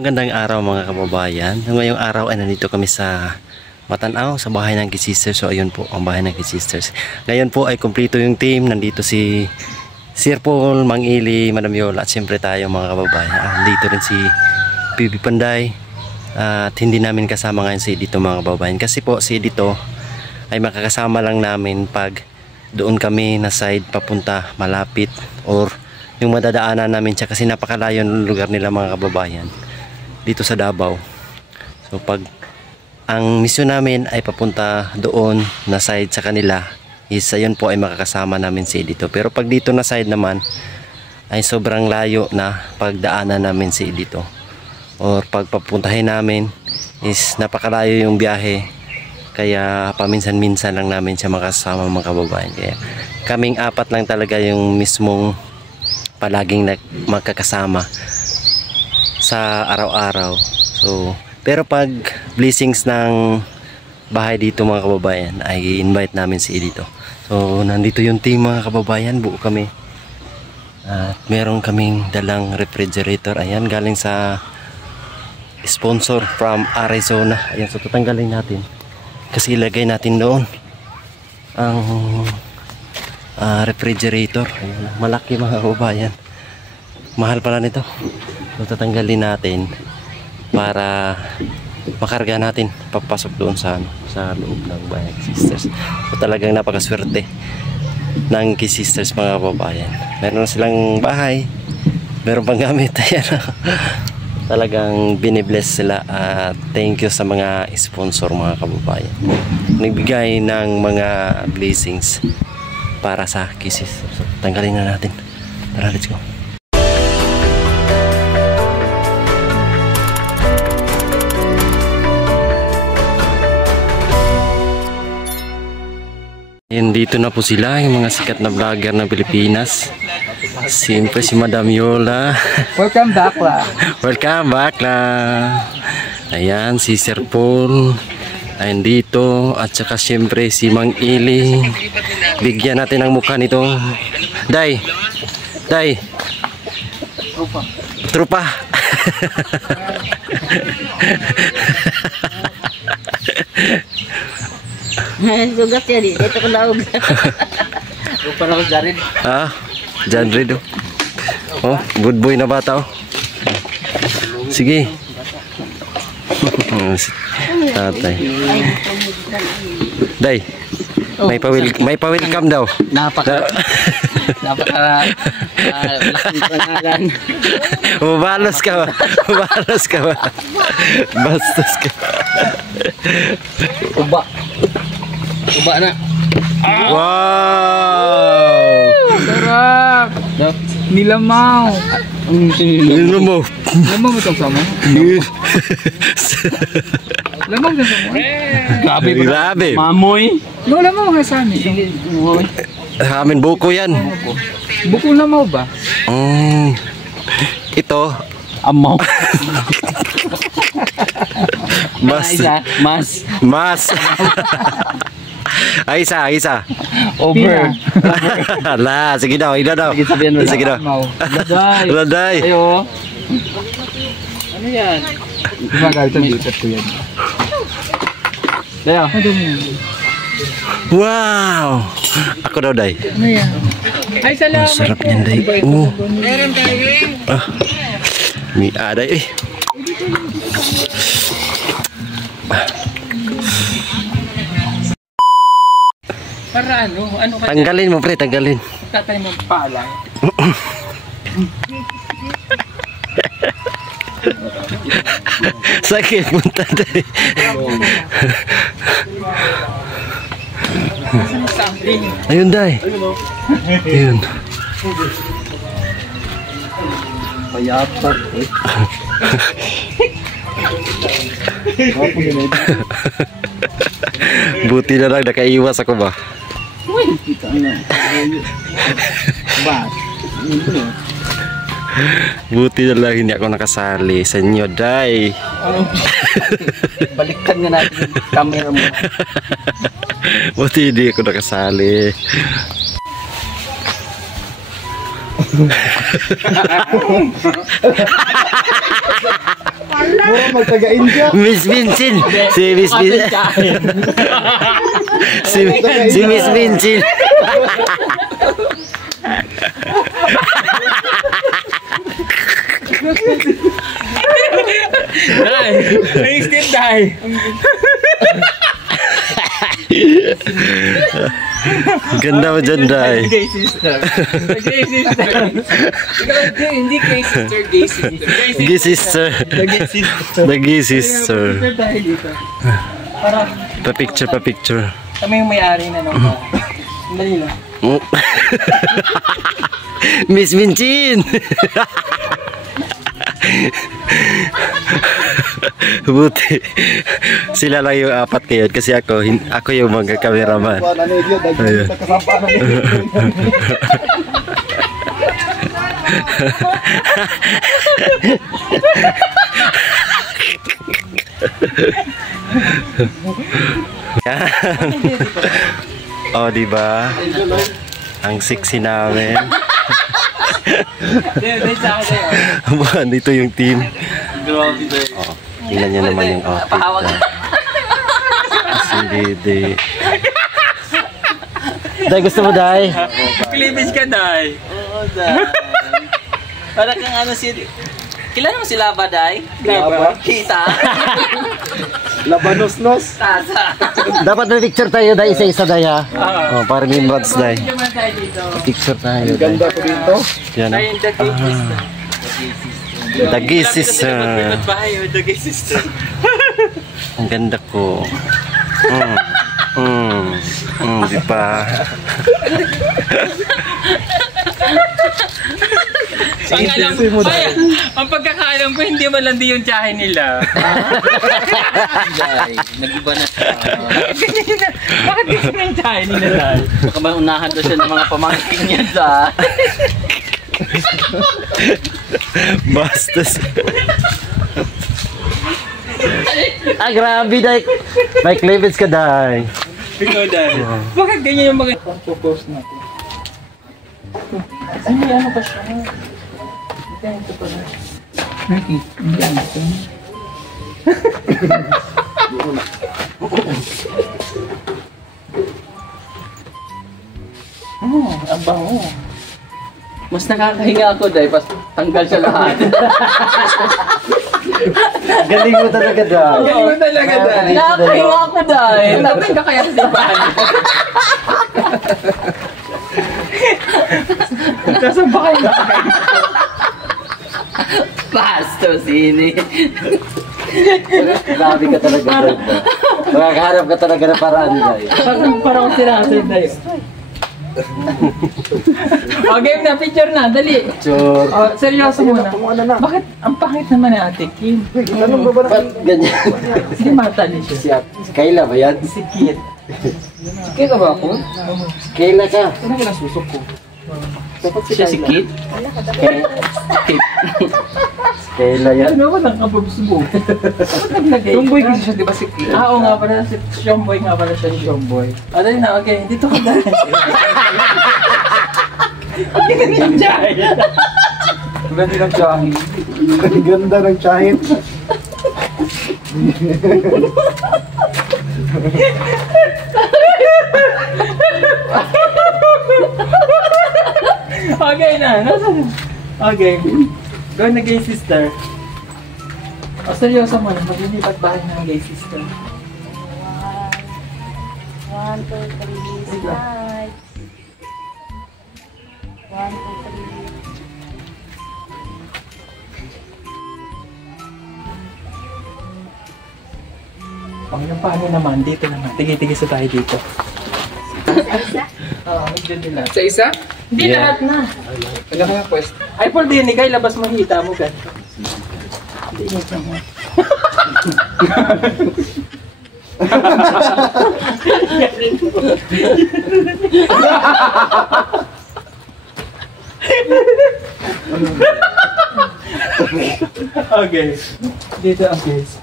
Magandang araw mga kababayan. Ngayong araw ay nandito kami sa Matanaw sa bahay ng K-Sisters. So ayun po ang bahay ng K-Sisters. Ngayon po ay kumpleto yung team. Nandito si Sir Paul, Mang Ili, Madam Yola at siyempre tayo mga kababayan. Nandito rin si Bibi Panday. At hindi namin kasama ngayon si Edito mga kababayan. Kasi po si Edito ay makakasama lang namin pag doon kami na side papunta malapit or yung madadaanan namin siya kasi napakalayo ng lugar nila mga kababayan dito sa Davao. So pag ang misyon namin ay papunta doon na side sa kanila is ayun po ay makakasama namin si Edito. Pero pag dito na side naman ay sobrang layo na pagdaanan namin si Edito or pag papuntahin namin is napakalayo yung biyahe, kaya paminsan-minsan lang namin siya makasama mga kababayan. Kaya kaming apat lang talaga yung mismong palaging magkakasama sa araw-araw. So, pero pag blessings ng bahay dito mga kababayan ay invite namin si Edito. So, nandito yung team mga kababayan, buo kami. At meron kaming dalang refrigerator. Ayan, galing sa sponsor from Arizona. Ayan, so tatanggalin natin. Kasi ilagay natin doon ang refrigerator. Ayan, malaki mga kababayan, mahal pala nito. So tatanggalin natin para makarga natin papasok doon sa loob ng bahay ng K-Sisters. So talagang napakaswerte ng K-Sisters mga kababayan. Meron na silang bahay, meron pang gamit. Ayan, talagang binibless sila. Thank you sa mga sponsor mga kababayan, nagbigay ng mga blessings para sa K-Sisters. So, tanggalin na natin. Tara, let's go. Yan, dito na po sila, yung mga sikat na vlogger ng Pilipinas. Siyempre si Madam Yola. Welcome back la. Welcome back la. Ayan, si Sir Paul. Ayan dito. At saka siyempre si Mang Ili. Bigyan natin ang mukha nito. Day. Day. Trupa. Trupa. Sugas ya di, dito ko laog. Lupa na ko Jared. Jared. Oh, good boy na bata oh. Sige. Tatay. Day. May pa-welcome daw. Napaka laking pangalan. Umalos ka ba? Umalos ka ba? Bastos ka. Uba na. Wow! Sarap. Nilamaw. Nilamaw. Nilamaw mo itong sama? Lamaw na sama? Grabe ba? Grabe. Mamoy. No, lamaw nga sa amin. Sa amin buko yan. Buko lamaw ba? Ito. Amaw. Mas. Ay, isa. Over. La, sige daw, ina daw. Sige daw. Laday. Ayo. Ano yan? Gumagalitan dito ko yan. Dayo. Wow! Ako daw, Day. Ano yan? Ay, salamat. Sarap niyan, Day. Meron tayo. May aday eh. Para ano ka? Tanggalin mo, pre, tanggalin. Tatay mo pala. Sakit punta, Day. Ayun, Day. Ayun. Payapak. Buti na lang nakaiwas ako ba? Buti na lang hindi ako nakasali sa inyo, Day. Balikan nga natin yung camera mo. Buti hindi ako nakasali. Puro magtaga-India. Miss Vincent. Si Miss Vincent. si Miss Vincent. Dai! Ay, still dai! Ganda mo dyan, Day. Gay sister. Gay sister. Ikaw hindi gay sister, gay sister. Gay sister. The gay sister. Picture tayo dito. Para Pa-picture. kami yung may-ari na nung dali lang. Miss Vincent. Buti. Sila lang yung apat ngayon kasi ako yung mga cameraman. Ayun. Oh, diba? Ang sexy namin. Dito yung team. Grabe ba? Oh, tingnan nyo naman yung outfit. Hindi. Day, gusto mo, Day? Cleavage ka, Day. Oo, Day. Para kang ano si... Kilala mo si Lava, Day? Lava? Kita. Labanos-nos. Tasa. Dapat may picture tayo, Day. Isa-isa, Day, ha? Oh, para remembrance, Day. Naman tayo dito. Picture tayo, Day. Ganda ko dito. Yan, Tayo yung the gay sister. The gay sister. Bahay, the gay sister. Ang ganda ko. Di ba? Ang pagkakaalam ko, hindi malandi yung tiyahin nila. Nag-iba na siya. Bakit gusto na yung tiyahin nila, Dad? Baka maunahan daw siya ng mga pamangkin niya sa... Bastos. Grabe, Day. May cleavage ka, Day. Ikaw, Dad. Bakit ganyan yung mga... Photos natin. Ay, may ano pa siya? Ganito pa na. Ganito. Ang bango. Mas nakakahinga ako dahil pas tanggal siya lahat. Galing mo talaga, Day. Galing mo talaga, Dad. Nakakahinga ako dahil. Natin ka kaya sa sipahan. Nasaan ba kayo nakakain? Pasto, sini. Grabe ka talaga, Day. Makakaharap ka talaga na paraan, Day. Parang sinasabi tayo. Game na, picture na, dali. Sure. Seryoso muna. Bakit ang pangit naman ni Ate Kim? Anong ba ba? Ba't ganyan? Hindi matali siya. Si Kayla ba yan? Si Kit. Kaya ba ako? Si Kayla ka. Ano ka nasusok ko? Siya si Kit? Kit. Si Kayla yan. Ano ba nang kabubsubog? Bakit naglagay? Tomboy kasi siya, di ba si Kit? Oo nga pala, si Shomboy nga pala siya. Shomboy. Dali na, okay. Dito ka dali. Okay na yung Jai. Ganda ng tsahin. Ganda ng tsahin. Okay na, nasaan? Okay. Go na gay sister. O seryoso mo na, maglilipat bahay ng gay sister. 1, 2, 3, slide. 1, 2, 3. Yung paano naman, dito naman. Tige-tige sa tayo dito. Oo, medyo nila. Sa isa? Hindi Yeah. lahat na. Ano kaya pwesto? Ay, Paul, din, ikay, labas mo hita mo, gan. Hindi, hita mo. Okay. Dito ang case.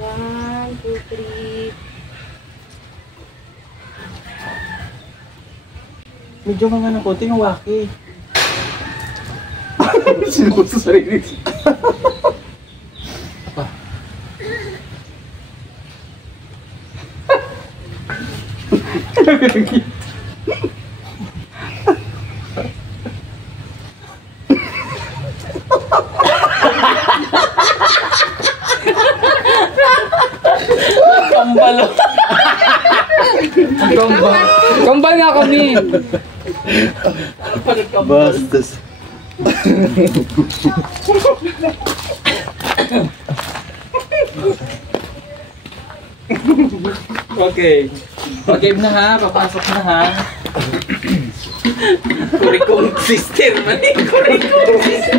1, 2, 3. Medyo ka nga ng konti ng waki. Sino sa sarili? Kambalo. Kambal nga kami. Bastos. Okay. Okay na ha, papasok na ha. Kurikong sister man eh. Kurikong sister.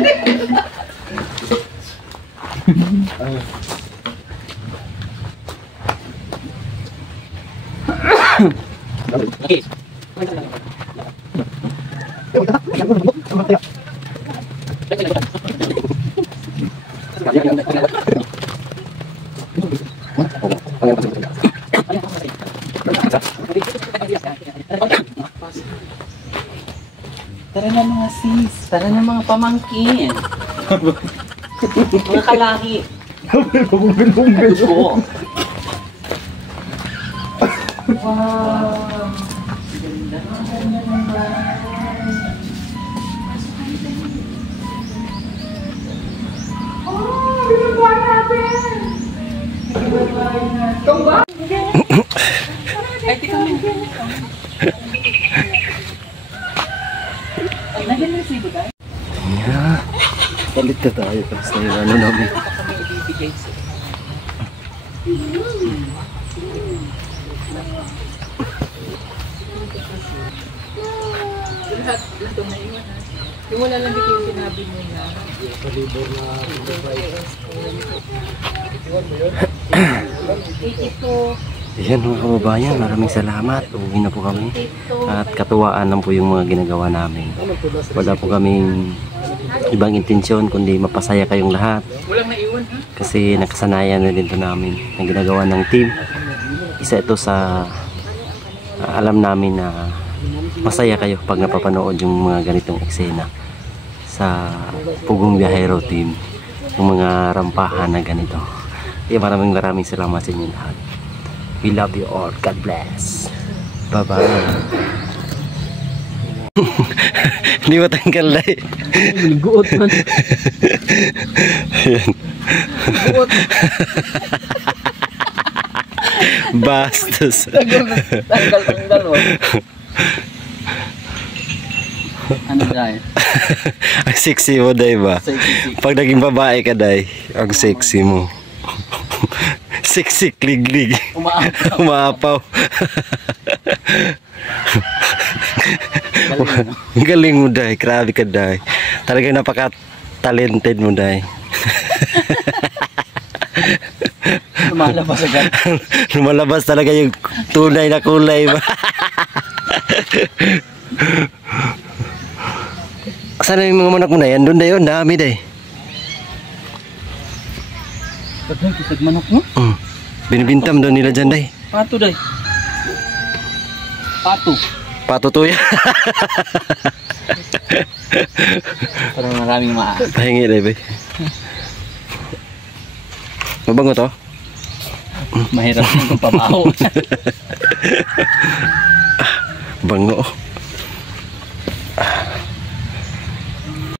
Tara na mga sis. Tara na mga pamangkin. Mga kalahi. Bumbil-bumbil. Oo. Wow. Yeah. Palit na tayo. Basta yung ano namin. Yung wala lang dito yung sinabi mo na. Ayan mga kababayan, maraming salamat. Uwi na po kami. At katuwaan lang po yung mga ginagawa namin. Wala po kaming ibang intensyon kundi mapasaya kayong lahat. Walang naiwan ha? Kasi nakasanayan na din to namin na ginagawa ng team. Isa ito sa alam namin na masaya kayo pag napapanood yung mga ganitong eksena sa Pugong Biyahero team. Yung mga rampahan na ganito. Kaya maraming salamat sa inyo lahat. We love you all. God bless. Bye-bye. Hindi matanggal na eh. Guot man. Ayan. Guot. Bastos. Tanggal oh. Ano dahil? Ang sexy mo, Day ba? Sexy. Pag naging babae ka, Day, ang sexy mo. Sexy, klig-lig. Umaapaw. Umaapaw. Galing, no? Ang galing mo, Day. Grabe ka, Day. Talagang napaka-talented mo, Day. Lumalabas agad. Lumalabas talaga yung tunay na kulay ba? Saan yung mga manok mo na yan? Doon na yun, dami, Day. Pagay, kisag manok mo? Binibintam doon nila dyan, Day. Pato day. Pato. Patutuya. Parang maraming Pahingi, Day, bay. Mabango to? mahirap yung pabaho. Bango.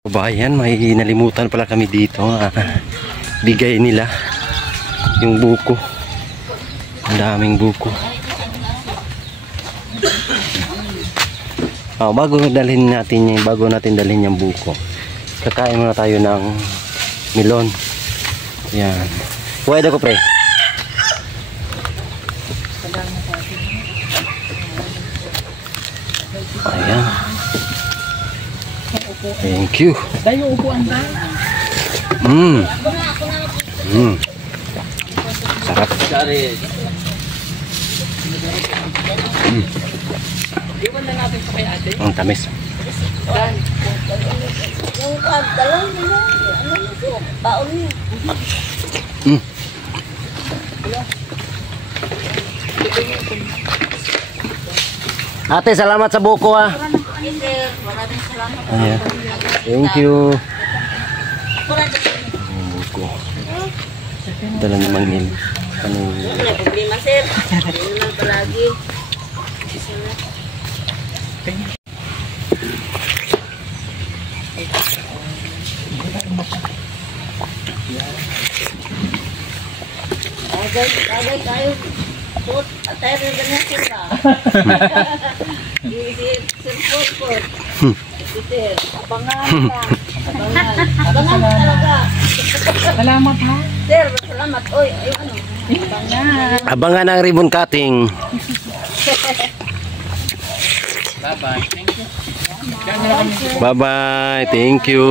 Bayan, may nalimutan pala kami dito. Bigay nila yung buko. Ang daming buko. Bago natin dalhin yung buko, kakain muna tayo ng melon. Yan. Huwag ko, pre. Ayan. Thank you. Tayo upuan tayo. Sarap. Iwan na natin pa kay ate. Ang tamis. Yung dalang nila, ano nito, baon niya. Ate, salamat sa buko ha. Maraming salamat. Ayan. Thank you. Buko. Dala namang nil. Wala problema, sir. Hindi naman palagi. Agay tayo. Put, tayo rin ganyan sila. Sir Put. Sir, abangan ka. Abangan talaga. Salamat ha. Sir, salamat. Oy, ay ano. Abangan. Abangan ang ribbon cutting. Bye-bye. Thank you. Bye-bye. Thank you.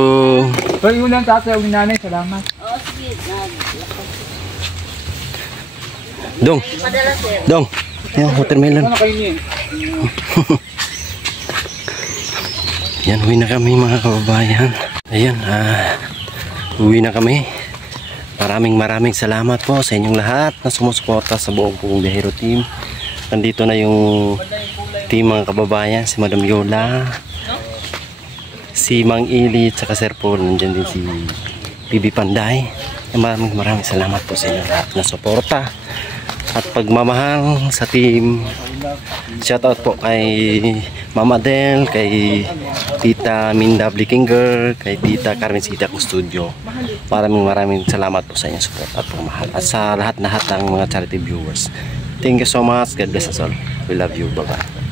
So yung unang tatay, yung nanay, salamat. Oh, sige. Dong. Padala, sir. Dong. Yan, watermelon. Ano kayo niyan? Yan, uwi na kami mga kababayan. Ayan, uwi na kami. Maraming salamat po sa inyong lahat na sumusuporta sa buong Pugong Biyahero team. Nandito na yung team mga kababayan, si Madam Yola, si Mang Ili, at Sir Paul. Nandiyan din si Bibi Panday. Maraming salamat po sa inyong lahat na suporta at pagmamahal sa team. Shoutout po kay Mama Del, kay Tita Minda Blickinger, kay Tita Carmencita Custodio. Maraming salamat po sa inyong support at pagmamahal. At sa lahat ng mga charity viewers. Thank you so much. God bless us all. We love you. Bye-bye.